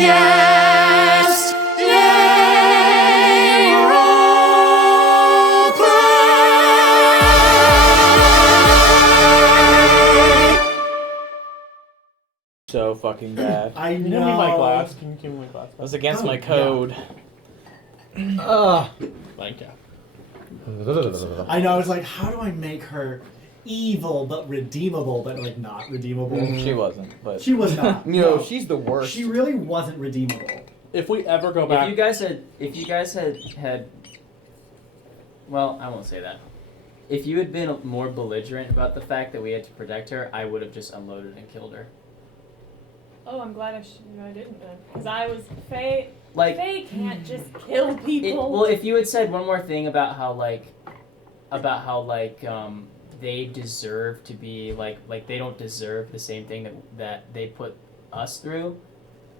Yes! Yay! Roleplay! So fucking bad. I Can you know. give me my glass? Can you give me my glass? That was against my Oh, code. Thank you. I know. I was like, how do I make her evil but redeemable, but like not redeemable? She wasn't, but She was not. No, she's the worst. She really wasn't redeemable. If we ever go back, If you guys had, well, I won't say that. If you had been more belligerent about the fact that we had to protect her, I would have just unloaded and killed her. Oh, I'm glad I didn't then. Because I was Faye. Like, Faye can't just kill people. well, if you had said one more thing about how they deserve to be like they don't deserve the same thing that they put us through,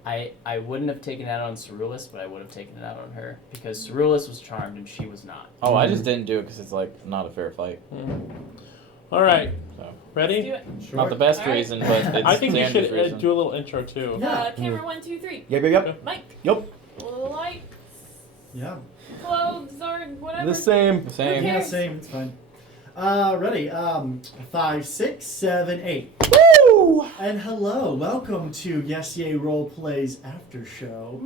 I wouldn't have taken it out on Cerulus, but I would have taken it out on her because Cerulus was charmed and she was not. oh, I just didn't do it because it's like not a fair fight. all right, So Let's ready? do it. not the best All right. reason, but it's I think we Xander's should reason. do a little intro too. Yeah. Camera 1, 2, 3. Yep. Mike. Yup. Lights. Yeah. Clothes or whatever. The same. The same. Yeah, cares? same. It's fine. Ready? 5, 6, 7, 8. Woo! And hello, welcome to Yes Yay Roleplay's after show.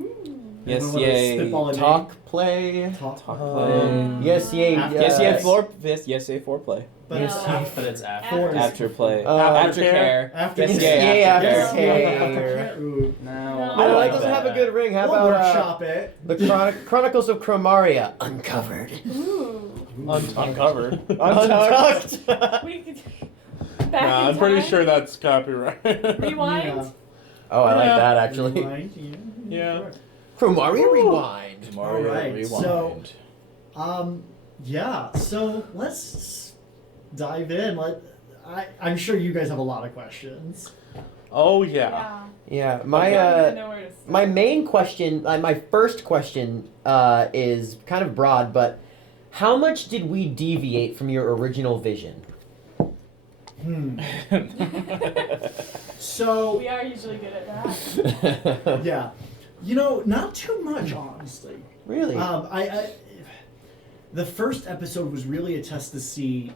Yes, Everyone wanna yay. spitball a name? Talk play. Talk. play. Yes, yay. After- Yes, yay. Floor. Yes, yay. Foreplay. But Yes, it's yay. But it's after. Four. After play. Aftercare. Aftercare. After Yes, this. yay. Yay, Aftercare. aftercare. Ooh. No. No. I I know, like that doesn't have a good ring. How We'll about workshop it. the Chronicles of Chromaria? Uncovered. Ooh. Uncovered. Untucked. We could. Back Nah, in I'm pretty time. sure that's copyright. Rewind. Yeah. Oh, I like Yeah. that actually. Rewind, Yeah. sure. Chromaria rewind. Mario Alright, Rewind. so- Yeah, so let's dive in. I'm sure you guys have a lot of questions. Oh yeah. Yeah, I don't even know where to start. my main question, my first question, is kind of broad, but how much did we deviate from your original vision? So, We are usually good at that. yeah. Not too much, honestly. Really? The first episode was really a test to see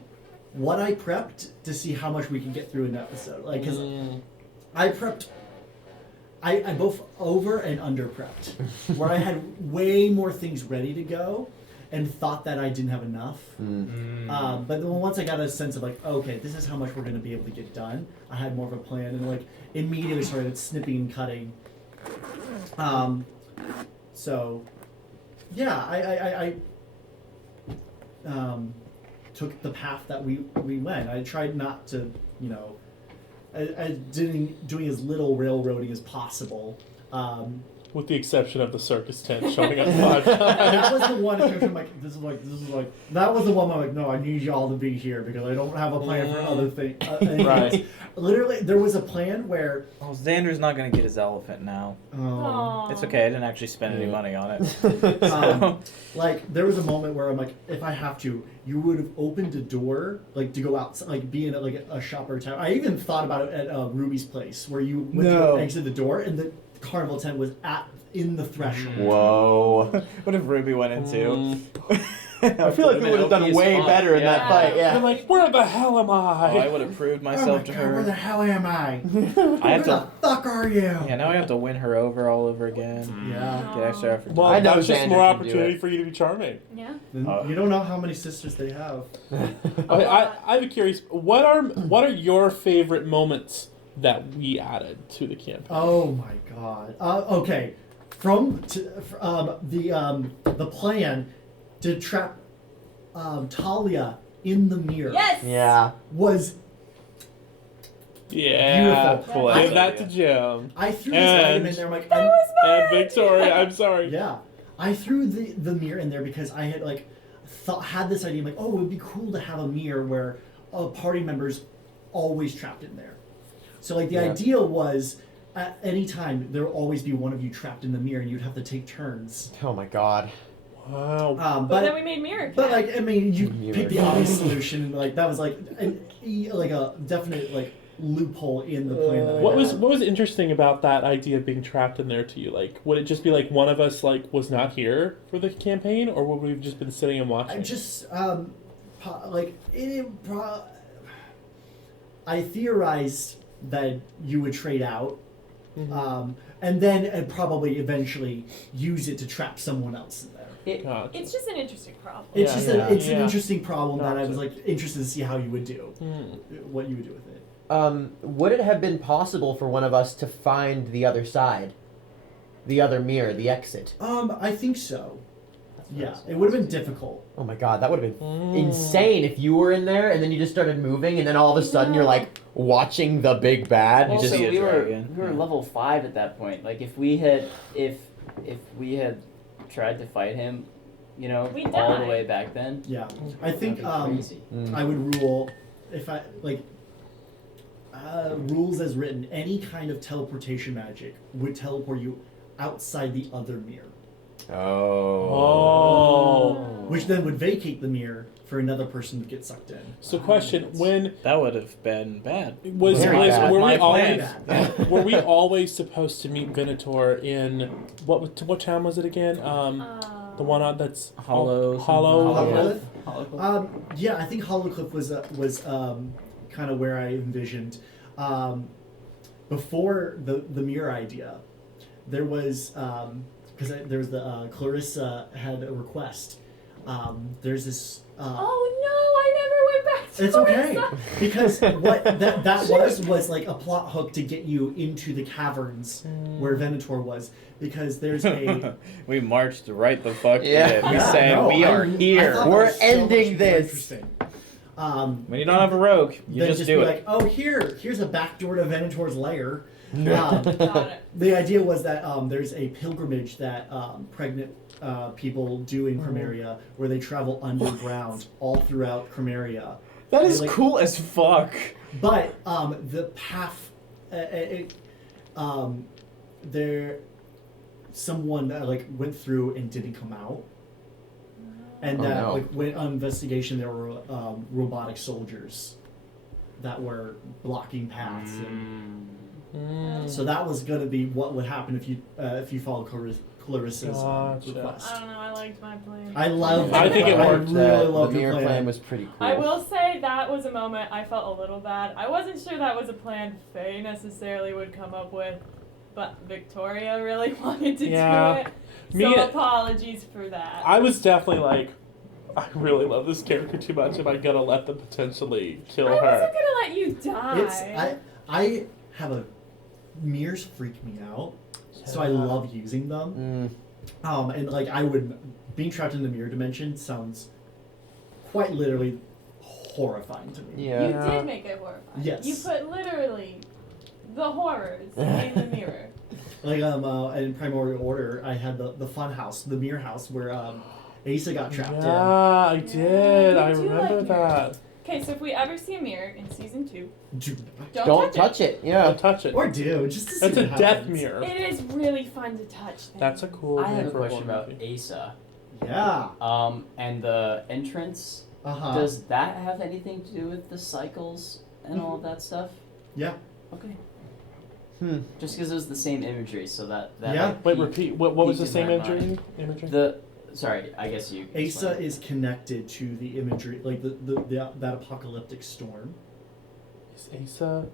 what I prepped to see how much we could get through an episode. Like, because I prepped, I both over and under prepped, where I had way more things ready to go and thought that I didn't have enough. But then once I got a sense of like, okay, this is how much we're going to be able to get done, I had more of a plan and like immediately started snipping and cutting. So, yeah, I took the path that we went. I tried not to, I doing as little railroading as possible. With the exception of the circus tent showing up 5 That times. was the one exception. This is like that was the one. I'm like, no, I need y'all to be here because I don't have a plan for other things. Right. Literally, there was a plan where. Oh, Xander's not gonna get his elephant now. Aw. It's okay. I didn't actually spend any money on it. Like there was a moment where I'm like, if I have to, you would have opened a door, like to go out, like be in like a shop or a town. I even thought about it at Ruby's place, where you went to exit the door and the carnival tent was in the threshold. Whoa. What if Ruby went into? I feel like we would have done way better in that fight. I'm Yeah. like, where the hell am Oh, I I? would have proved Oh my myself to God, where the her. hell am I? I Where have the to. fuck are you? Yeah, now I have to win her over all over again. Yeah. Get extra effort. Well, I know that's just Xander more can do opportunity it. for you to be charming. Yeah. Then you don't know how many sisters they have. Okay, I'm curious. What are your favorite moments that we added to the campaign? Oh my God. Okay, the plan to trap Talia in the mirror. Yes. Yeah. Was Yeah, beautiful. give that to Jim. I threw this And- item in there. I'm like, That was my And idea. Victoria, I'm sorry. yeah. I threw the mirror in there because I had had this idea. I'm like, oh, it would be cool to have a mirror where party members always trapped in there. So like the idea was, at any time there will always be one of you trapped in the mirror, and you'd have to take turns. Oh my God. Wow. But then we made Mirror But Cat. like, I mean, you Mirror picked the Cat. obvious solution, and like that was like a definite like loophole in the plan that I What had. was interesting about that idea of being trapped in there to you? Like, would it just be like one of us like was not here for the campaign, or would we have just been sitting and watching? I just I theorized that you would trade out, and then probably eventually use it to trap someone else in there. Gotcha. It's just an interesting problem. It's Yeah, just yeah, it's yeah. an interesting problem that I was Gotcha. like interested to see how you would do, what you would do with it. Would it have been possible for one of us to find the other side, the other mirror, the exit? I think so. Yeah, it would have been difficult. Oh my god, that would have been insane if you were in there and then you just started moving and then all of a sudden you're like watching the big bad. Also, just see a we dragon. were Yeah. level 5 at that point. Like if we had tried to fight him, you know, We all the died. way back then, Yeah, I think that'd be crazy. I would rule if I like rules as written. Any kind of teleportation magic would teleport you outside the other mirror, Oh. which then would vacate the mirror for another person to get sucked in. So, question: when That would have been bad. was Very bad. were My we always plan. were we always supposed to meet Venator in what town was it again? The one on that's Hollow. Hollow. Hollow. Yeah, I think Hollowcliff was kind of where I envisioned. Before the mirror idea, there was because there was the Clarissa had a request. There's this. Oh no! I never went back to It's okay Clarissa. because what that was like a plot hook to get you into the caverns where Venator was, because there's a We marched right the fuck Yeah. in. We Yeah, said no, we I are thought here. that We're was so ending much more this. interesting. When you don't have a rogue, you Then just be do it. like, oh, here's a backdoor to Venator's lair. Got it. The idea was that there's a pilgrimage that pregnant people do in Chromaria, where they travel underground all throughout Chromaria. That is like- cool as fuck. But the path, there, someone like went through and didn't come out, and Oh, that no. like went on investigation. There were robotic soldiers that were blocking paths, and so that was going to be what would happen if you followed Clarissa's Gotcha. request. I don't know. I liked my plan. I love. I think it I worked. really The love your mirror plan. plan was pretty cool. I will say that was a moment I felt a little bad. I wasn't sure that was a plan Faye necessarily would come up with, but Victoria really wanted to Yeah. do it. Me- So apologies for that. I was definitely like, I really love this character too much. Am I gonna let them potentially kill I her? wasn't gonna let you die. It's I have a mirrors freak me out, so I Yeah. love using them. And like I would, being trapped in the mirror dimension sounds quite literally horrifying to me. Yeah. You did make it horrifying. Yes. You put literally the horrors in the mirror. Like in Primordial Order, I had the fun house, the mirror house, where Asa got trapped Yeah, I did. you I do remember like that. Okay, so if we ever see a mirror in season 2, in. don't touch it. Yeah. Don't touch it. Or do just to see That's a what death happens. mirror. It is really fun to touch things. That's a cool I name have a for question horror about movie. Asa. Yeah. And the entrance. Uh-huh. Does that have anything to do with the cycles and all of that stuff? Yeah. Okay. Hmm. Just because it was the same imagery, so that Yeah. like, Wait, peaked- repeat. What was the peaked in same my mind. imagery? Sorry, I guess you. Asa explain. is connected to the imagery, like that apocalyptic storm. Is Asa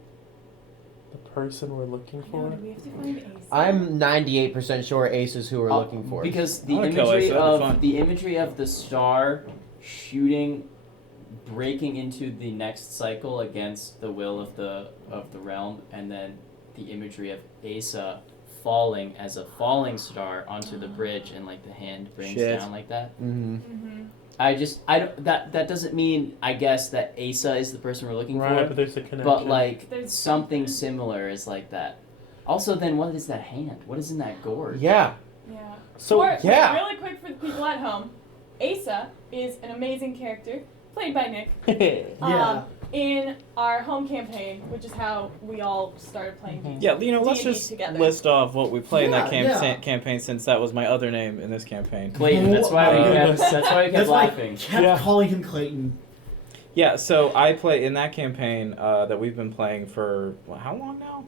the person we're looking No, for? do we have to find Ace? I'm 98% sure Ace is who we're looking for. Because the I wanna kill imagery Asa, that'd be fun. of the imagery of the star shooting, breaking into the next cycle against the will of the realm, and then the imagery of Asa falling as a falling star onto the bridge, and like the hand brings Shit. down like that. Mm-hmm. Mm-hmm. I don't that doesn't mean, I guess, that Asa is the person we're looking Right, for. but there's a connection. But like There's something something. similar is like that. Also, then what is that hand? What is in that gourd? Yeah. Yeah. So yeah. Really quick for the people at home, Asa is an amazing character played by Nick. Yeah. In our home campaign, which is how we all started playing D&D. Yeah, let's D&D just together. list off what we play in that Yeah. campaign, since that was my other name in this campaign. Clayton. That's why we Oh my kept. That's why we kept That's why I laughing. kept Yeah. calling him Clayton. Yeah, so I play in that campaign that we've been playing for how long now?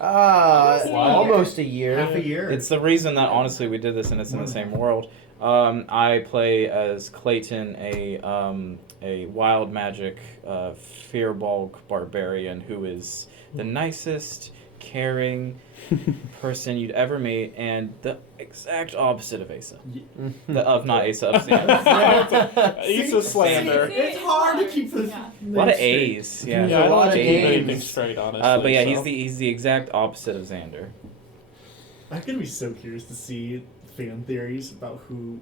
Almost a year. Half a year. It's the reason that honestly we did this and it's in the same world. I play as Clayton, a wild magic Fearbulk barbarian who is the nicest, caring person you'd ever meet, and the exact opposite of Asa. Of not Asa, of Sam. Asa slander. It's hard to keep the Yeah. A lot of A's. Yeah, Yeah, I a lot don't of keep A's. anything straight, honestly. but yeah, so. he's the exact opposite of Xander. I'm gonna be so curious to see fan theories about who.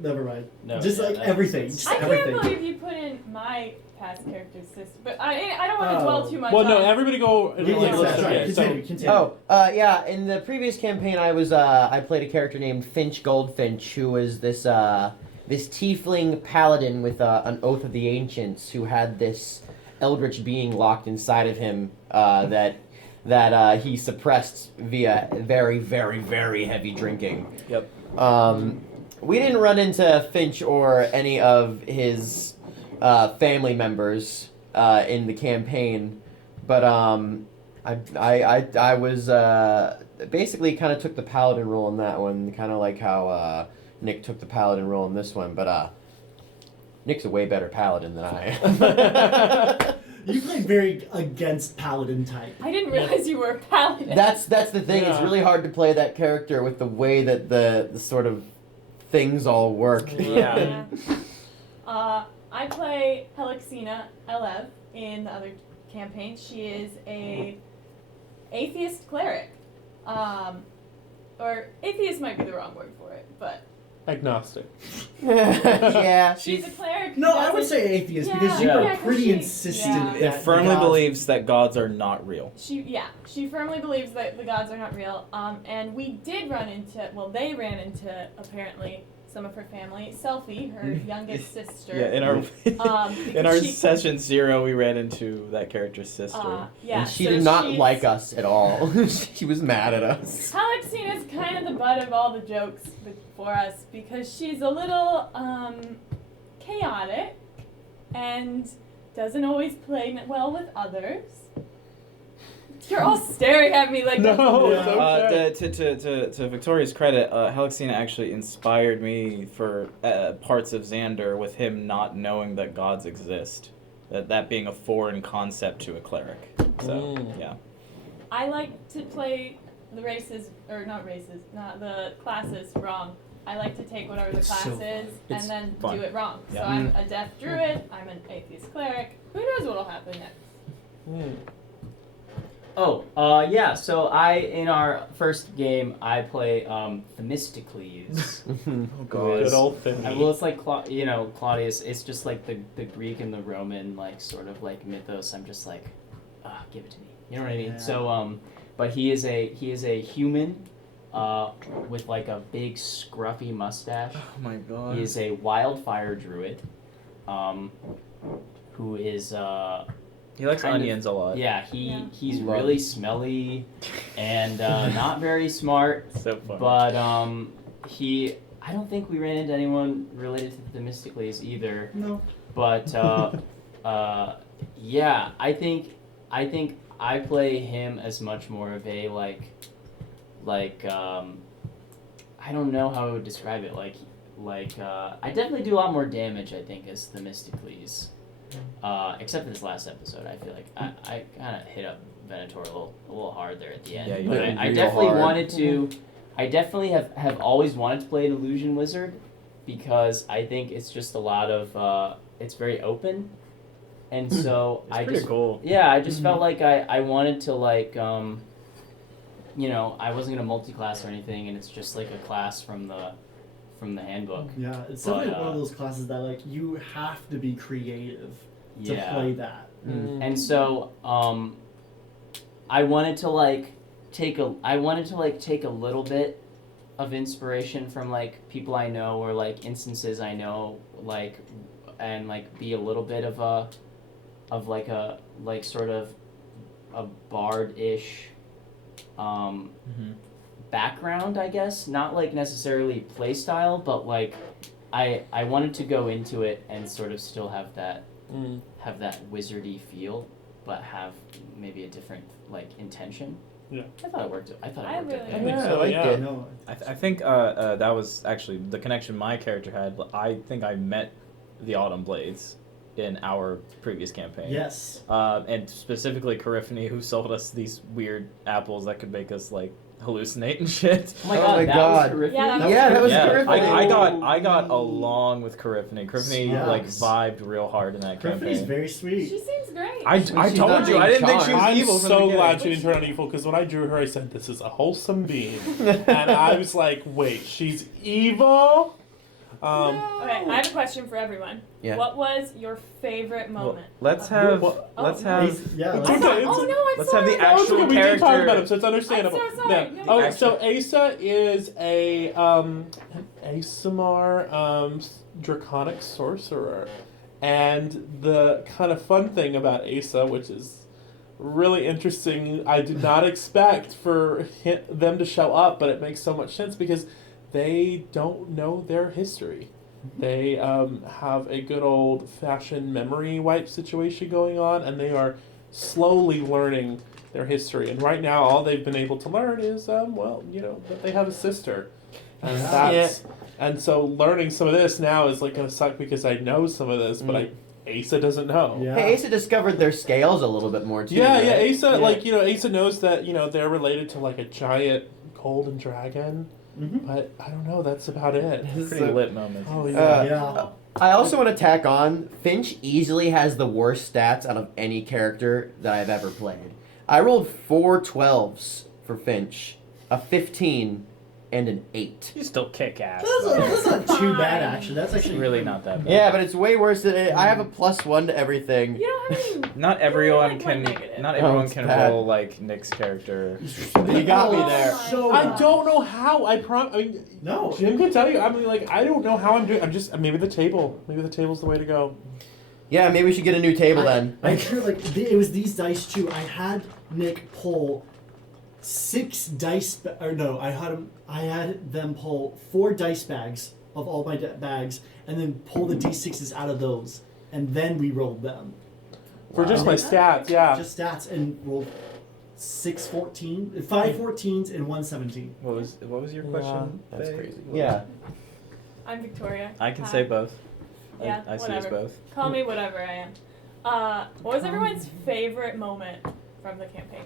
Never mind. No, just yeah, like that everything. makes Just I everything. can't believe you put in my past character's sister, but I don't want to dwell too much Well, no, on everybody go. Yeah, like, that's listen, right. yeah, so- Continue. Oh, yeah. In the previous campaign, I played a character named Finch Goldfinch, who was this tiefling paladin with an oath of the ancients, who had this eldritch being locked inside of him that he suppressed via very, very, very heavy drinking. Yep. We didn't run into Finch or any of his family members in the campaign, but I was basically kind of took the paladin role in that one, kind of like how Nick took the paladin role in this one, but Nick's a way better paladin than I am. You played very against paladin type. I didn't realize you were a paladin. That's the thing. It's Yeah. really hard to play that character with the way that the sort of things all work. Yeah. I play Helixina Elev in the other campaign. She is a atheist cleric. Or atheist might be the wrong word for it, but Agnostic. Yeah. she's a cleric. who No, I would doesn't- say atheist Yeah, because you yeah, were 'cause pretty she- insistent. yeah. It that firmly the gods- believes that gods are not real. She firmly believes that the gods are not real. And we did run into, they ran into apparently some of her family. Selfie, her youngest sister. Yeah, in our in our she- session 0, we ran into that character's sister. Yeah, And she so did not she's- like us at all. She was mad at us. Helixina is kind of the butt of all the jokes for us because she's a little chaotic and doesn't always play well with others. You're all staring at me like No, Yeah. it's okay. To Victoria's credit, Helixina actually inspired me for parts of Xander with him not knowing that gods exist. That being a foreign concept to a cleric. So, yeah. I like to play the classes wrong. I like to take whatever the It's class so is fun. It's and then fun. do it wrong. So Yeah. I'm a deaf druid, I'm an atheist cleric. Who knows what'll happen next? Yeah. So in our first game, I play Themistocles. Oh, Good old thing. Well, it's like Claudius. It's just like the Greek and the Roman like sort of like mythos. I'm just like, give it to me. You know what I mean? Yeah. So but he is a human, with like a big scruffy mustache. Oh my god. He is a wildfire druid, who is He likes kind of- onions a lot. yeah Yeah. he's Love really it. smelly, and not very smart. So fun. But I don't think we ran into anyone related to the Themistocles either. No. But yeah, I think I play him as much more of a like I don't know how I would describe it. I definitely do a lot more damage, I think, as Themistocles. Except for this last episode, I feel like I kind of hit up Venator a little hard there at the end. Yeah, you but did. I Real definitely hard. wanted to. I definitely have always wanted to play an illusion wizard because I think it's just a lot of it's very open, and so It's I pretty just cool. yeah I just felt like I wanted to like I wasn't gonna multi-class or anything, and it's just like a class from the handbook. Yeah, it's But, definitely one of those classes that like you have to be creative to Yeah. play that. And so I wanted to take a little bit of inspiration from like people I know or like instances I know, like, and like be a little bit of a sort of a bard-ish background, I guess. Not like necessarily play style, but like I wanted to go into it and sort of still have that have that wizardy feel, but have maybe a different like intention. Yeah. I thought it worked. I thought it I worked. really out I there. think Yeah, so. I yeah. did. No. I think that was actually the connection my character had. I think I met the Autumn Blades in our previous campaign. Yes. And specifically Coriphony, who sold us these weird apples that could make us like hallucinate and shit. Oh my Oh god, my that God. was terrific. Yeah, that was Yeah, Coriphony. I got along with Coriphony. Coriphony Yes. like vibed real hard in that Griffin is campaign. very sweet. She seems great. I She's told not you I didn't think she was I'm evil from the so beginning. glad she didn't turn out evil because when I drew her, I said, "This is a wholesome being," and I was like, "Wait, she's evil?" Okay, I have a question for everyone. Yeah. What was your favorite moment? Let's of have your- let's Oh, have Yeah. It's I'm okay, sorry. it's- Oh no, I'm let's sorry. have the Oh, it's actual okay. We did talk character- about him, so it's understandable. I'm so sorry. Yeah. No, Oh, so Asa is a an Asamar draconic sorcerer, and the kind of fun thing about Asa, which is really interesting, I did not expect for them to show up, but it makes so much sense because they don't know their history. They have a good old-fashioned memory wipe situation going on, and they are slowly learning their history. And right now, all they've been able to learn is, that they have a sister, and and so learning some of this now is like gonna suck because I know some of this, but Asa doesn't know. Yeah. Hey, Asa discovered their scales a little bit more too. Yeah, right? Asa, Yeah. Asa knows that, they're related to like a giant golden dragon, Mhm. but I don't know, that's about it. pretty lit moments. Oh, Yeah. I also want to tack on, Finch easily has the worst stats out of any character that I've ever played. I rolled 4 12s for Finch, a 15, and an 8. You still kick ass. That's not too Fine. bad, actually. That's It's actually really not that bad. Yeah, but it's way worse than it. I have a +1 to everything. You don't have any. Not everyone like, can. one negative. Not Oh, everyone it's can bad. roll like Nick's character. You got me Oh there. my So I God. don't know how. I mean, No. Jim can tell you. I mean, like, I don't know how I'm doing. I'm just maybe the table. Maybe the table's the way to go. Yeah, maybe we should get a new table then. I feel like it was these dice too. I had Nick pull 6 dice, I had them pull 4 dice bags of all my bags, and then pull the d6s out of those, and then we rolled them. For just my stats, yeah. Just stats, and rolled 5 14s and 1 17. What was your question? That's Faye? crazy. Yeah. I'm Victoria. I can Hi. say both. Yeah, I see us whatever. both. Call me whatever I am. What was everyone's favorite moment from the campaign,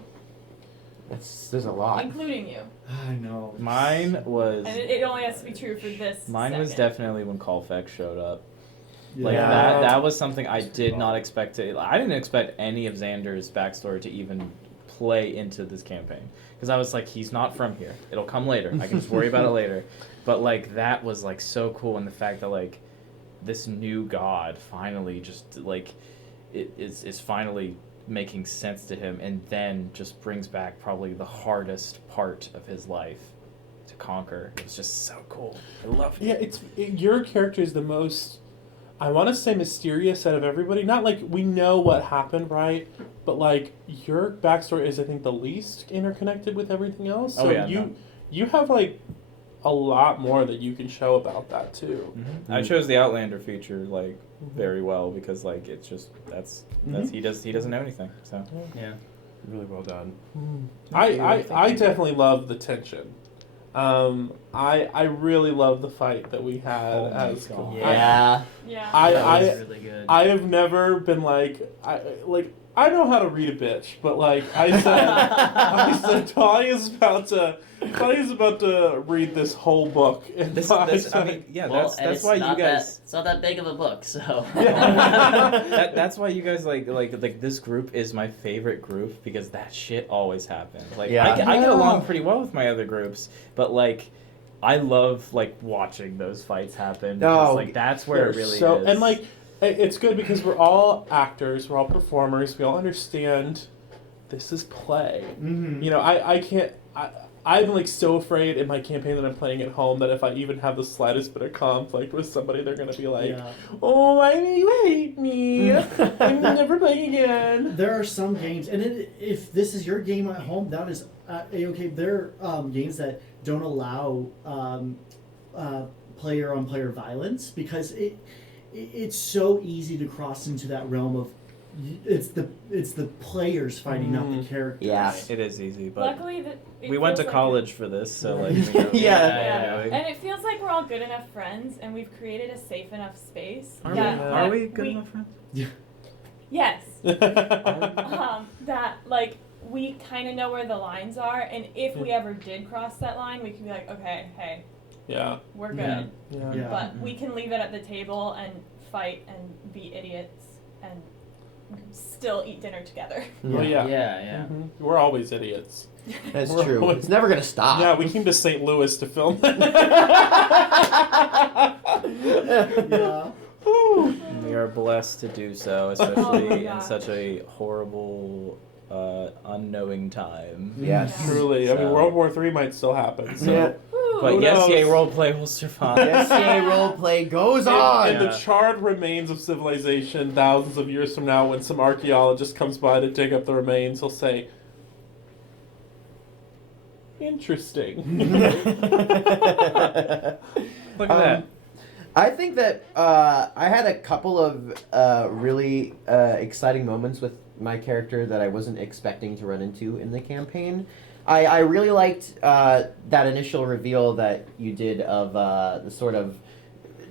There's a lot. including you? I know. Mine was. And it only has to be true for this. Mine was second. definitely when Colfax showed up. Like Yeah. that was something I did not expect to. I didn't expect any of Xander's backstory to even play into this campaign because I was like, he's not from here. It'll come later. I can just worry about it later. But like that was like so cool, and the fact that like this new god finally just like it is finally making sense to him, and then just brings back probably the hardest part of his life to conquer. It was just so cool. I love it. Yeah, your character is the most, I want to say, mysterious out of everybody. Not like we know what happened, right? But like your backstory is, I think, the least interconnected with everything else. So Oh, yeah, you have like a lot more that you can show about that too. Mm-hmm. I chose the Outlander feature like very well because like it's just that's he doesn't know anything. So Yeah. Really well done. I definitely love the tension. I really love the fight that we had Oh my as God. Yeah. Yeah. I That was really good. I have never been I know how to read a bitch, but like I said Tali is about to read this whole book. And that's why you guys. It's not that big of a book, so. That's why you guys like this group is my favorite group because that shit always happens. Like Yeah. I get along pretty well with my other groups, but like I love like watching those fights happen because like that's where it really is. And like it's good because we're all actors, we're all performers, we all understand this is play. Mm-hmm. You know, I can't. I'm like so afraid in my campaign that I'm playing at home that if I even have the slightest bit of conflict with somebody, they're gonna be like, Yeah. "Oh, why do you hate me? I'm never playing again." There are some games, and if this is your game at home, that is A-okay. There are games that don't allow player-on-player violence because it's so easy to cross into that realm of it's the players fighting, not the characters. Yeah. It is easy, but Luckily, we went to feels like college for this, so like Yeah. we know Yeah. And it feels like we're all good enough friends, and we've created a safe enough space. Are that, we? that Are we good enough friends? Yes. That like we kind of know where the lines are, and if we ever did cross that line, we can be like, okay, hey, Yeah. we're good. Yeah. Yeah. Yeah. But we can leave it at the table and fight and be idiots and still eat dinner together. Oh yeah. Yeah. Mhm. We're always idiots. That's We're true. always- It's never gonna stop. Yeah, we came to St. Louis to film. Yeah. We are blessed to do so, especially in God. such a horrible, unknowing time. Yes. Truly. I mean, So- World War III might still happen. So. Yeah. Woo. But Who yes, knows? yay, roleplay will survive. Yes, yay, roleplay goes on. And Yeah. the charred remains of civilization thousands of years from now, when some archaeologist comes by to dig up the remains, he'll say, interesting. Look at that. I think that I had a couple of really exciting moments with my character that I wasn't expecting to run into in the campaign. I really liked that initial reveal that you did of the sort of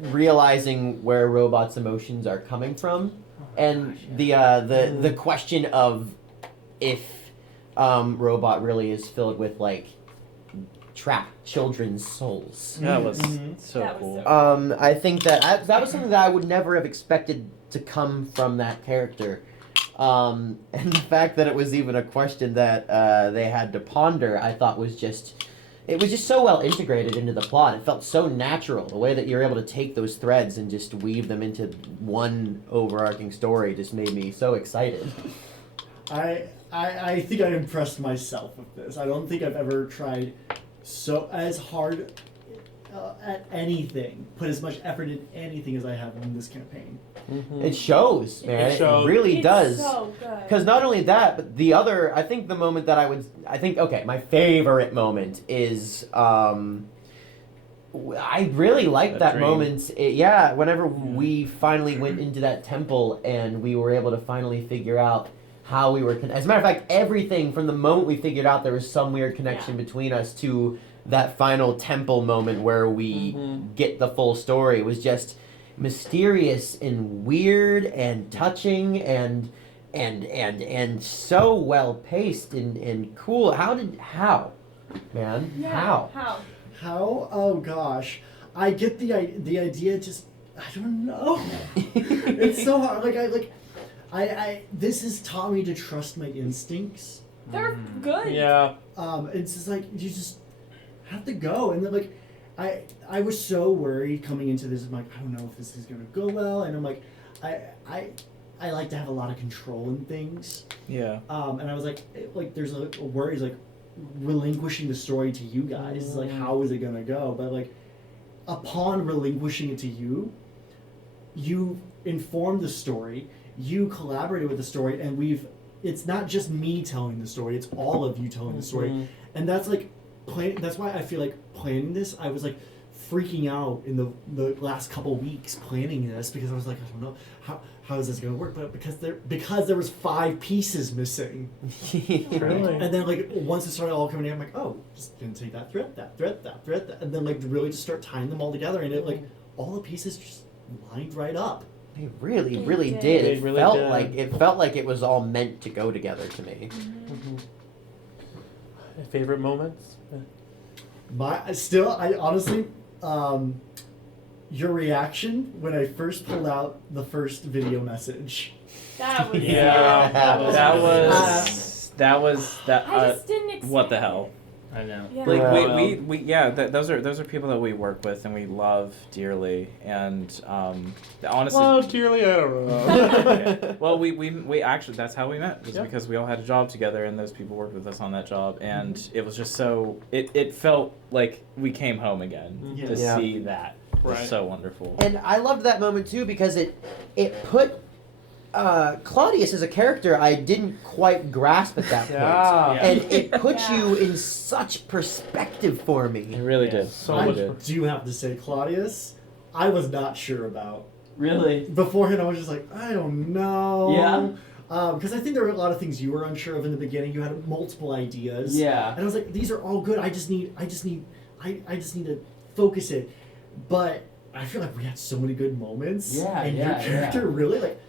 realizing where robots' emotions are coming from, and the question of if robot really is filled with like trapped children's souls. That was Mhm. so That was cool. so I think that was something that I would never have expected to come from that character. And the fact that it was even a question that they had to ponder, I thought was just so well integrated into the plot. It felt so natural. The way that you're able to take those threads and just weave them into one overarching story just made me so excited. I think I impressed myself with this. I don't think I've ever tried so as hard at anything, put as much effort in anything as I have in this campaign. Mhm. It shows, man. It shows. It really It's does. so good. Because not only that, but the other, I think the moment that my favorite moment is, I really liked That that dream. moment. Whenever we finally went into that temple and we were able to finally figure out how we were, as a matter of fact, everything from the moment we figured out there was some weird connection between us to that final temple moment where we get the full story was just mysterious and weird and touching and so well paced and cool. How? Man, Yeah, how? How? Oh gosh, I get the idea. Just I don't know. It's so hard. I this has taught me to trust my instincts. They're good. Yeah. It's just like you just have to go, and then like I was so worried coming into this. I'm like, I don't know if this is gonna go well, and I'm like, I like to have a lot of control in things. Yeah. And I was like there's a worries like relinquishing the story to you guys. Like, how is it gonna go? But like, upon relinquishing it to you, you informed the story. You collaborated with the story, and it's not just me telling the story, it's all of you telling the story. And that's like that's why I feel like planning this, I was like freaking out in the last couple weeks planning this, because I was like, I don't know how is this gonna work, but because there was 5 pieces missing. Really? And then like once it started all coming in, I'm like, oh, just gonna take that thread, and then like really just start tying them all together, and it like all the pieces just lined right up. They really, They really did. did. They It really felt did. like it was all meant to go together to me. Favorite moments? I honestly, your reaction when I first pulled out the first video message. That was Yeah, that was That was that. I just didn't expect What the hell? I know. Yeah. Like those are people that we work with and we love dearly, and honestly, Well, dearly, I don't know. well, we actually, that's how we met, was Yeah. because we all had a job together, and those people worked with us on that job, and it was just so it felt like we came home again Yes. to Yeah. see that. It was Right. so wonderful. And I loved that moment too because it put Claudius as a character I didn't quite grasp at that point. Yeah. And it put Yeah. you in such perspective for It me. really Yeah. did. So I much did. do have to say, Claudius, I was not sure about Really? Beforehand, I was just like, I don't know. Yeah. Because I think there were a lot of things you were unsure of in the beginning. You had multiple ideas. Yeah. And I was like, these are all good. I just need to focus it. But I feel like we had so many good moments. Yeah, And yeah, your character yeah. really like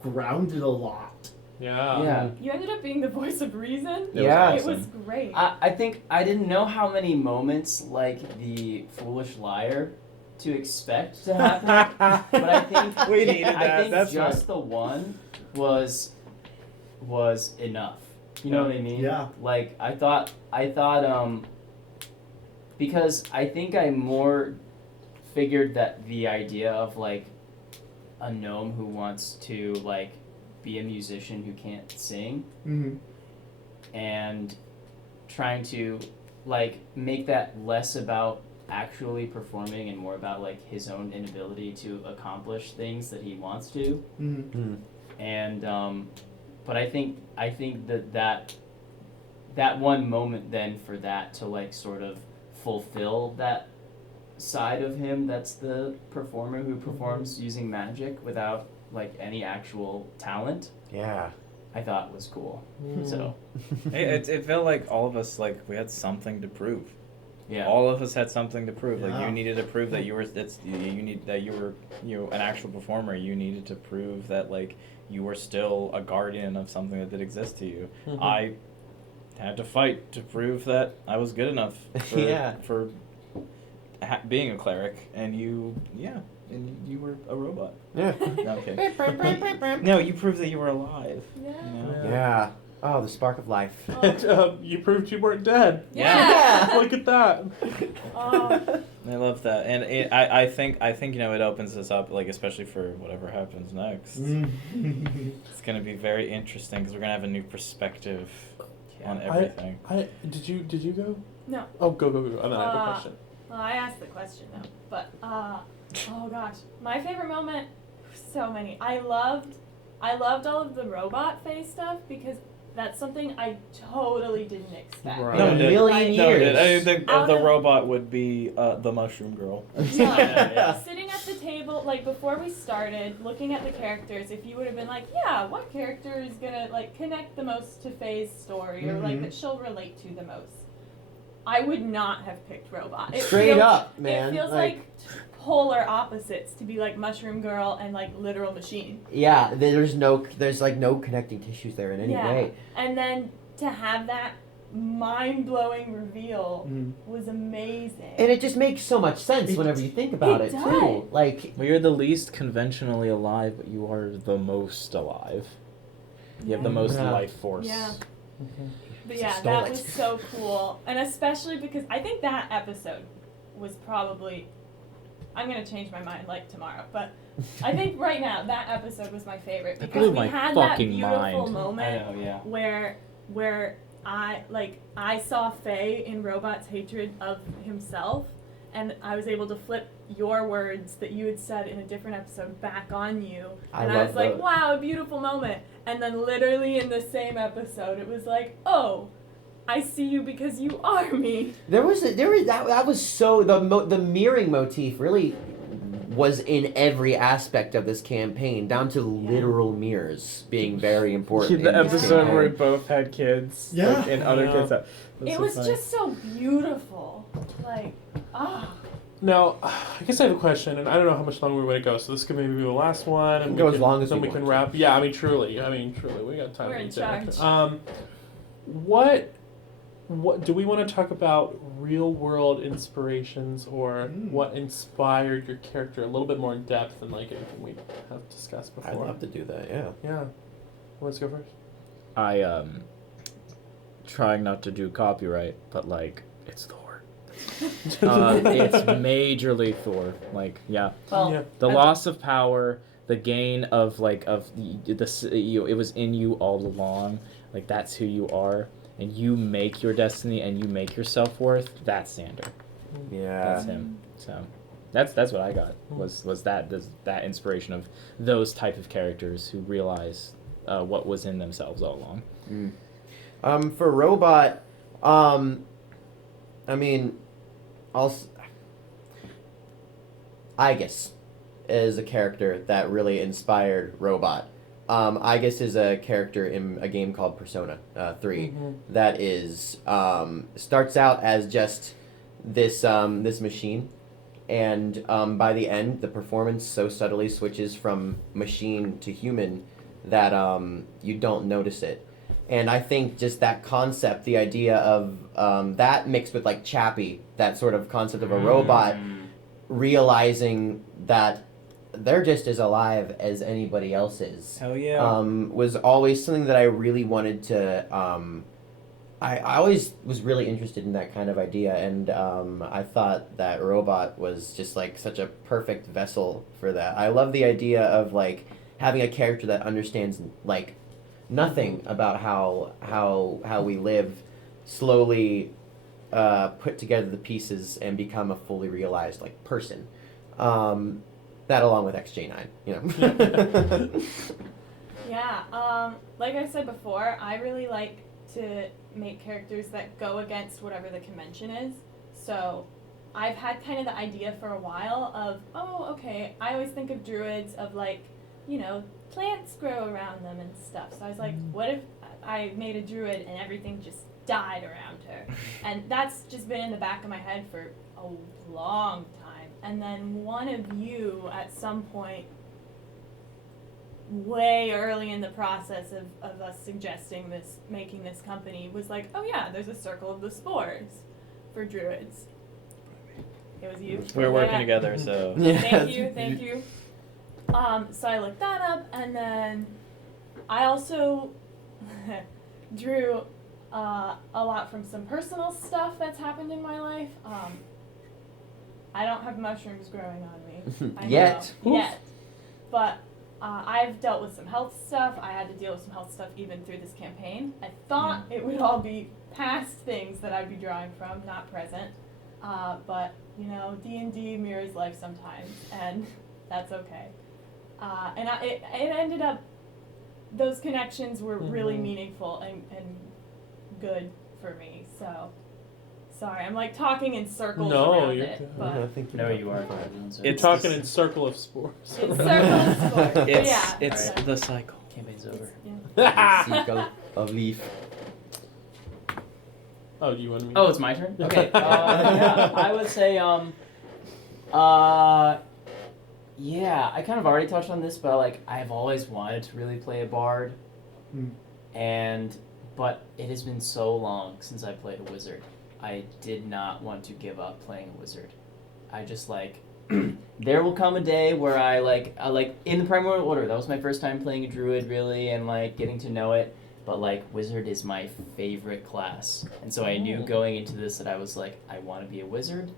grounded a lot. Yeah. Yeah. You ended up being the voice of reason. Yeah. It was great. I think I didn't know how many moments like the foolish liar to expect to happen, but I think We needed I that. think That's just the one was enough. You know what I mean? Yeah. Like I thought because I think I more figured that the idea of like a gnome who wants to like be a musician who can't sing Mm-hmm. and trying to like make that less about actually performing and more about like his own inability to accomplish things that he wants to. Mm-hmm. And but I think that one moment then for that to like sort of fulfill that side of him that's the performer who performs using magic without like any actual talent, Yeah. I thought was cool. Mm. So It felt like all of us, like, we had something to prove. yeah. All of us had something to prove. Like, Yeah. you needed to prove that you were an actual performer. You needed to prove that, like, you were still a guardian of something that did exist to you. Mhm. I had to fight to prove that I was good enough for, Yeah. for being a cleric, and you were a robot. Yeah. No, okay. No, you proved that you were alive. Yeah. You know? Yeah. Oh, the spark of life. And, you proved you weren't dead. Yeah. Look at that. Oh. I love that, and I think it opens us up, like, especially for whatever happens next. Mm-hmm. It's gonna be very interesting because we're gonna have a new perspective on Yeah. everything. Did you go? No. Oh, go. And then I have a question. Well, I asked the question though, but oh gosh, my favorite moment, so many. I loved all of the robot face stuff because that's something I totally didn't expect. Right. In a No, million No, years. I think Out the of- robot would be the mushroom girl. Yeah. Sitting at the table, like before we started, looking at the characters, if you would have been like, yeah, what character is gonna like connect the most to Faye's story or like Mhm. that she'll relate to the most, I would not have picked robot. It Straight feels- up, man. It feels like polar opposites to be like mushroom girl and like literal machine. Yeah, there's like no connecting tissues there in any Yeah. way. And then to have that mind-blowing reveal Mm. was amazing. And it just makes so much sense whenever you think about it it, does. too. Like, Well, you're the least conventionally alive, but you are the most alive. You have the most Yeah. life force. Yeah. But So yeah, stole that it. was so cool. And especially because I think that episode was probably, I'm going to change my mind like tomorrow, but I think right now that episode was my favorite That because blew we my had that fucking beautiful mind. moment I know, yeah. where I saw Faye in Robot's hatred of himself, and I was able to flip your words that you had said in a different episode back on you, I and I love was like, that. wow, a beautiful moment. And then literally in the same episode, it was like, oh, I see you because you are me. that was so, the mirroring motif really was in every aspect of this campaign, down to literal mirrors being very important. The in this episode campaign. where we both had kids. Yeah. Like, and other Yeah. kids. It was just so beautiful. Like, Now, I guess I have a question, and I don't know how much longer we want to go, so this could maybe be the last one, and Go as long as then we we can want. wrap. Yeah, I mean, truly, we got time We're to in eat dinner. charge. What do we want to talk about? Real world inspirations, or what inspired your character a little bit more in depth than like anything we have discussed before? I'd love to do that, yeah. Yeah, let's go first. I trying not to do copyright, but like it's Thor. It's majorly Thor. Like, yeah. well, Yeah. The loss of power, the gain of it was in you all along. Like, that's who you are, and you make your destiny and you make your self-worth. That's Sander. Yeah. That's him. So that's what I got was that inspiration of those type of characters who realize what was in themselves all along. For Robot, I mean, I guess is a character that really inspired Robot. Aegis is a character in a game called Persona 3 that is starts out as just this machine, and by the end, the performance so subtly switches from machine to human that you don't notice it. And I think just that concept, the idea of that mixed with like Chappie, that sort of concept of a robot realizing that they're just as alive as anybody else is. Hell yeah. Was always something that I really wanted to. I always was really interested in that kind of idea, and I thought that Robot was just like such a perfect vessel for that. I love the idea of like having a character that understands like nothing about how we live, slowly put together the pieces and become a fully realized like person. That along with XJ9, you know. Yeah, like I said before, I really like to make characters that go against whatever the convention is. So I've had kind of the idea for a while of, oh, okay, I always think of druids of like, you know, plants grow around them and stuff. So I was like, what if I made a druid and everything just died around her? And that's just been in the back of my head for a long time. And then one of you at some point, way early in the process of us suggesting this, making this company, was like, oh yeah, there's a circle of the spores for druids. It was you. We're working together, so. Thank you. So I looked that up, and then I also drew a lot from some personal stuff that's happened in my life. I don't have mushrooms growing on me. I Yet. know, yet. But I've dealt with some health stuff. I had to deal with some health stuff even through this campaign. I thought it would all be past things that I'd be drawing from, not present. But, you know, D&D mirrors life sometimes, and that's okay. And it ended up, those connections were really meaningful and good for me, so. Sorry, I'm like talking in circles around it. But I think No, you are. You're talking in circle of sports. in circle of sports. It's Yeah. the cycle. Campaign's over. Yeah. Seagull of leaf. Oh, do you want me? Oh, it's my turn? Okay. Yeah, I would say, yeah, I kind of already touched on this, but like, I've always wanted to really play a bard. But it has been so long since I played a wizard. I did not want to give up playing a wizard. I just like, there will come a day where I like in the Primordial Order, that was my first time playing a druid really and like getting to know it, but like wizard is my favorite class. And so I knew going into this that I was like, I want to be a wizard.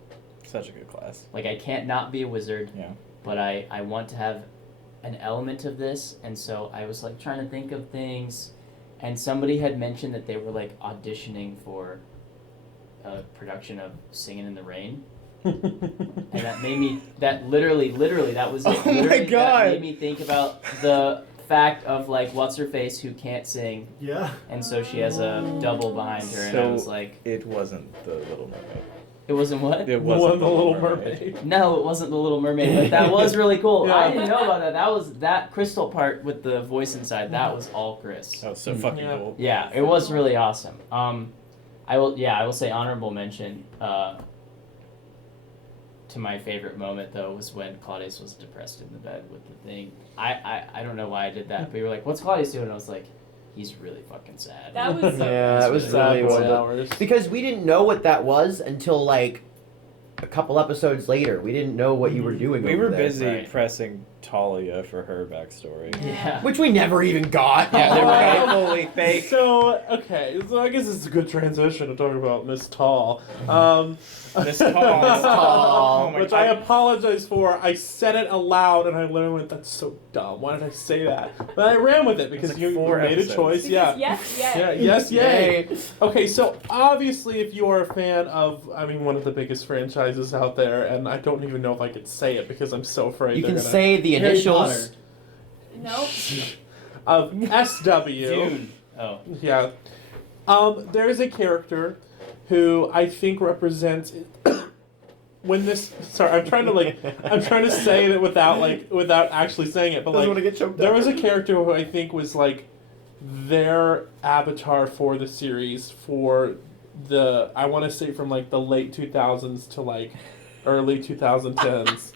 Such a good class. Like I can't not be a wizard, Yeah. but I want to have an element of this, and so I was like trying to think of things, and somebody had mentioned that they were like auditioning for a production of Singing in the Rain. And that made me, that literally, that was it. Oh my Literally, God. That made me think about the fact of like, what's her face who can't sing, Yeah. and so she has a double behind her, and I was like, It wasn't the Little Mermaid. it wasn't what? It The wasn't one, the Little Mermaid. No, it wasn't the Little Mermaid, but that was really cool. Yeah. I didn't know about that. That was that crystal part with the voice inside. That was all Chris. That was so fucking Yeah. cool. Yeah, it was really awesome. I will say honorable mention to my favorite moment though was when Claudius was depressed in the bed with the thing. I don't know why I did that, but you were like, "What's Claudius doing?" And I was like, "He's really fucking sad." That was so Yeah, that was Sad really boy well done. hours. Because we didn't know what that was until like a couple episodes later. We didn't know what you were doing. We over were there. busy Right. pressing Talia for her backstory. Yeah. Which we never even got. Yeah, they were Oh. fully fake. So, okay, so I guess it's a good transition to talk about Miss Tall. Miss Tall. Tall. Oh my Which God. I apologize for. I said it aloud and I literally went, that's so dumb. Why did I say that? But I ran with it because like you 4 made episodes. a choice. Because Yeah. yes, yay. Yeah, yes, yay. Yay. Okay, so obviously if you are a fan of, I mean, one of the biggest franchises out there, and I don't even know if I could say it because I'm so afraid You they're can gonna... say the Harry initials. Nope. Of SW. Dune. Oh. Yeah. There is a character who I think represents when this. Sorry, I'm trying to say it without actually saying it, but Doesn't like want to get choked there up. was a character who I think was like their avatar for the series for the I want to say from like the late 2000s to like early 2010s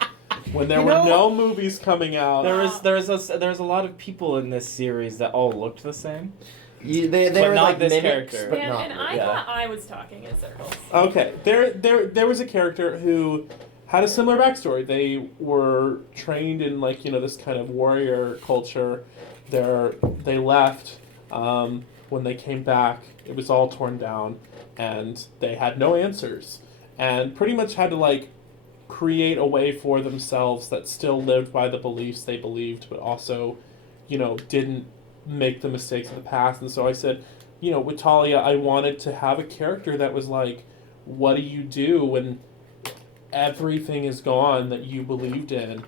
when there were no movies coming out. There was a lot of people in this series that all looked the same. They But were not like this mimics, character. but And, not. and I yeah. thought I was talking in circles. Okay, there was a character who had a similar backstory. They were trained in like this kind of warrior culture. They left. When they came back, it was all torn down, and they had no answers, and pretty much had to like create a way for themselves that still lived by the beliefs they believed, but also, didn't make the mistakes of the past. And so I said, with Talia, I wanted to have a character that was like, what do you do when everything is gone that you believed in,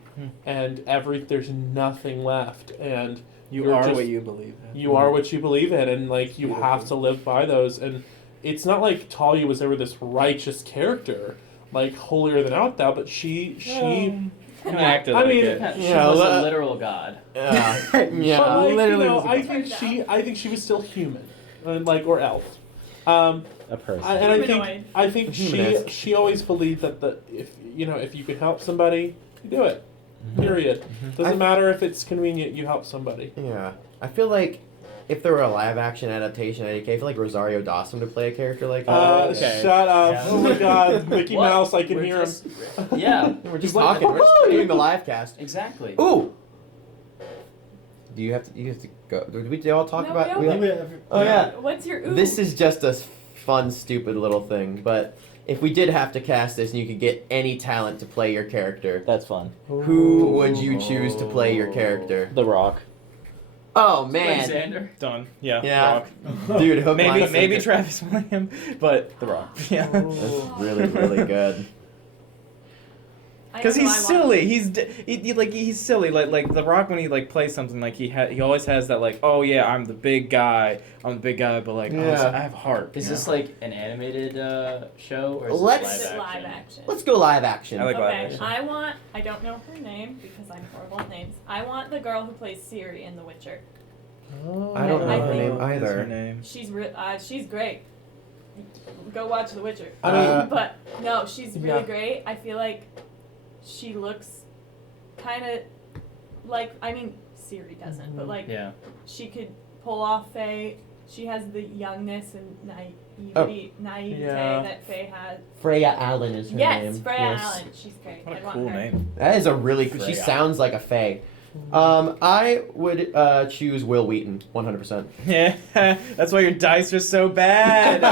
and there's nothing left, and You are what you believe in. you are what you believe in, and like you have to live by those. And it's not like Talia was ever this righteous character, like holier than thou, but she acted I like mean, it. She was a literal god. Yeah, but like, literally. I think she was still human, or elf. A person. Humanoid. I think Humanist. she always believed that if you could help somebody, you do it. Period. Doesn't matter if it's convenient. You help somebody. Yeah, I feel like if there were a live action adaptation of 80K, I feel like Rosario Dawson would play a character like that. Okay. Shut up! Yeah. Oh my God, Mickey What? Mouse! I can We're hear him. just- Yeah. We're just He's like, talking. We're just doing the live cast. Exactly. Ooh. Do you have to go? Did we all talk No, about? we all- Oh yeah. What's your ooh? This is just a fun, stupid little thing, but if we did have to cast this and you could get any talent to play your character, That's fun. who would you choose to play your character? The Rock. Oh man, Alexander. Done. Yeah. Yeah. The Rock. dude, hook, line, Maybe sinker. Travis William, but The Rock. Yeah. That's really, really good. I Because don't know, he's I want- silly. He's silly. Like The Rock when he plays something like he always has that oh yeah, I'm the big guy, but like Yeah. I have heart. Is you this know? like an animated show or is Let's- This this is live live action? action. Let's go live action. I like live Okay, action. I don't know her name because I'm horrible at names. I want the girl who plays Ciri in The Witcher. I don't know I her think- name What's her either. name? She's great. Go watch The Witcher. I mean, But no, she's really Yeah. great. I feel like she looks kind of like, Ciri doesn't, but like Yeah. she could pull off Faye. She has the youngness and naivete Yeah. that Faye has. Freya Allen is her Yes, name. Freya Yes. Allen. She's great. What I a want cool her. name. That is a really cool. She Freya. sounds like a fae. I would choose Will Wheaton, 100%. Yeah, that's why your dice are so bad.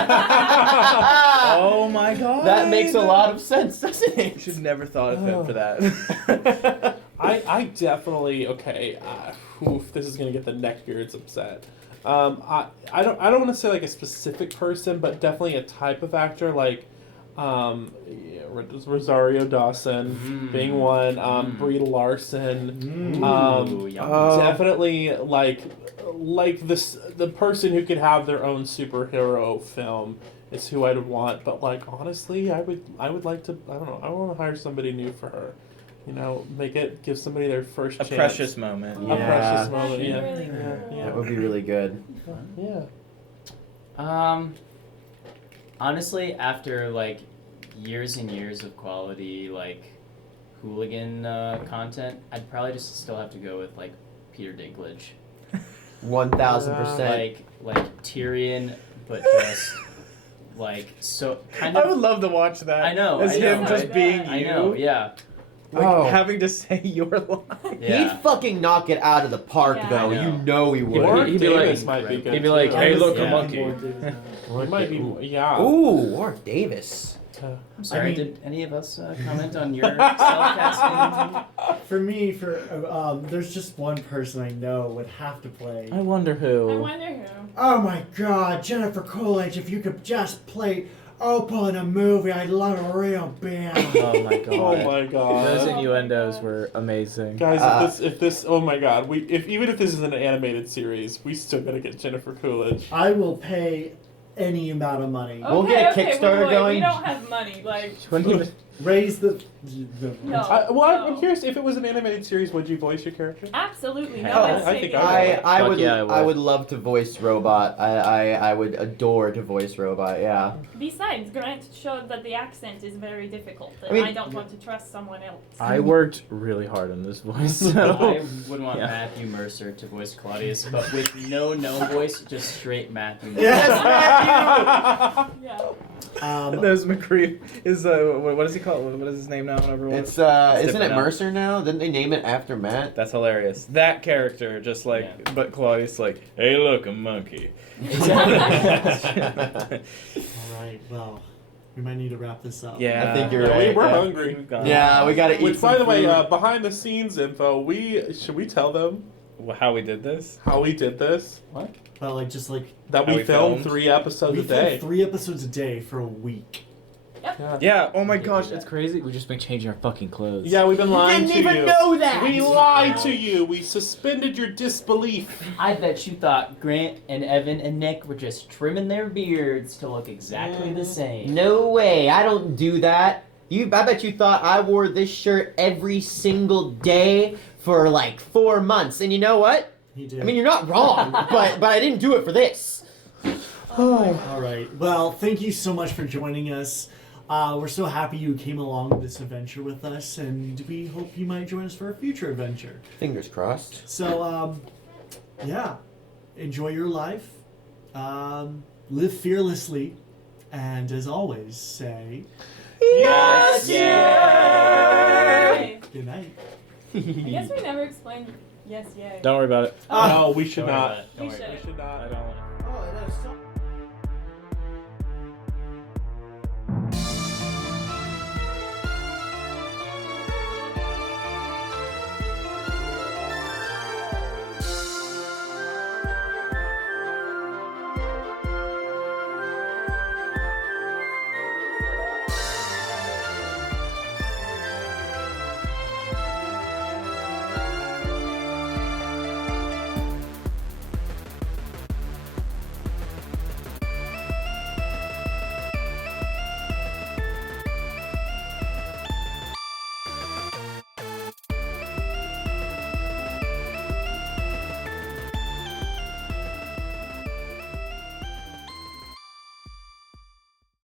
Oh my god. That makes a lot of sense, doesn't You it? should never thought of him for that. I definitely oof, this is gonna get the neckbeards upset. I don't want to say like a specific person, but definitely a type of actor like Rosario Dawson being one, Brie Larson, Ooh, yum. definitely like the person who could have their own superhero film is who I would want. But like honestly, I would like to I want to hire somebody new for her. Give somebody their first A chance. precious moment. Yeah. A precious That'd moment. be Yeah. really Yeah. cool. Yeah. That would be really good. Yeah. Honestly, after like years and years of quality like hooligan content, I'd probably just still have to go with like Peter Dinklage, 1,000%. like Tyrion, but just like so kind I of. would love to watch that. I know, As I know, him just right? being I you. know, yeah, Like Oh. having to say your line. yeah. He'd fucking knock it out of the park, Yeah. though. I know. You know he would. Warwick he'd be like- Davis might be good. he'd be like, too. "Hey, look, a a monkey." He might be. Yeah. Ooh, Warwick Davis. I'm sorry, I mean- did any of us comment on your self-casting? For me, there's just one person I know would have to play. I wonder I who. wonder who. Oh my God, Jennifer Coolidge! If you could just play Opal in a movie, I'd love it real bad. Oh my god. Oh my god. Those innuendos were amazing. Guys, if this, oh my god, even if this is an animated series, we still gotta get Jennifer Coolidge. I will pay any amount of money. We'll get a Kickstarter wait, going. We don't have money. Like, Wouldn't even, raise the No. I'm No. curious, if it was an animated series, would you voice your character? Absolutely. No Oh, one's I think taking I it. I Fuck would yeah, I I would. would love to voice Robot. I would adore to voice Robot. Yeah. Besides, Grant showed that the accent is very difficult, and I mean- I don't want to trust someone else. I worked really hard on this voice. I So. would want Yeah. Matthew Mercer to voice Claudius, but with no voice, just straight Matthew. Mercer. Yes, Matthew. Yeah. There's McCree. Is what is he called? What is his name now? Everyone. It's isn't different it now. Mercer now? Didn't they name it after Matt? That's hilarious. That character, just like, Yeah. but Claudius, like, hey, look, a monkey. All right. Well, we might need to wrap this up. Yeah. I think you're Yeah, right. we're yeah. hungry. Yeah, we gotta eat. Which, some by the way, food. behind the scenes info, should we tell them How we did this? how we did this? What? Well, like just like That How we we filmed filmed? 3 episodes we a day. filmed 3 episodes a day for a week. Yeah. Oh my We did gosh, that. it's crazy. We just been changing our fucking clothes. Yeah, we've been lying Didn't to even you. know that. We lied to you. We suspended your disbelief. I bet you thought Grant and Evan and Nick were just trimming their beards to look exactly the same. No way! I don't do that. I bet you thought I wore this shirt every single day for like 4 months, and you know what? He did. I mean, you're not wrong, but I didn't do it for this. All right. Well, thank you so much for joining us. We're so happy you came along with this adventure with us, and we hope you might join us for a future adventure. Fingers crossed. So, yeah, enjoy your life, live fearlessly, and as always, say Yes, Yay! good night. I guess we never explained yes, yay. Don't worry about it. No, we should Don't worry not. about it. Don't We worry should. about it. We should not. I don't.